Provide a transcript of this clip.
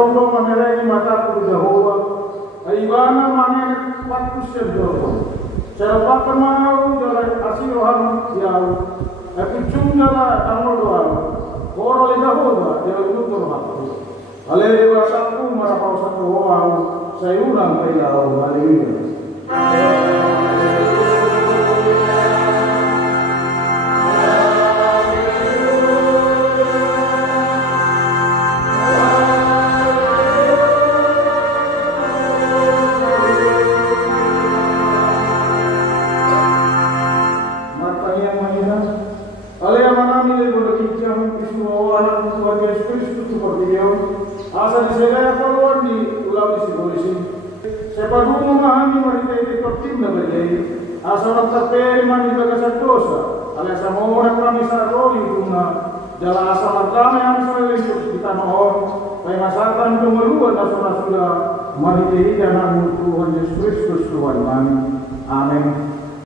Jogo manere mata ku Jehovah. Aibana manere patu serjogo. Serba permau jare asirohan diau. Aku cungala tangol doa. Oro le Jehovah dia utur hatu. Ale basaku marapau satu wau sayuran kailau haleluya. Asa di segala keluar di ulang di polisi. Sepadu memahami mereka itu tertim dan berjaya. Asa orang terperi mandi bagai dosa. Alias sama orang kami saroli bunga. Jalan asal kami yang selingkuh di tanah orang. Pengasatan itu meluat asal sudah. Mari kita namun Tuhan Yesus Kristus Tuhan kami. Amin.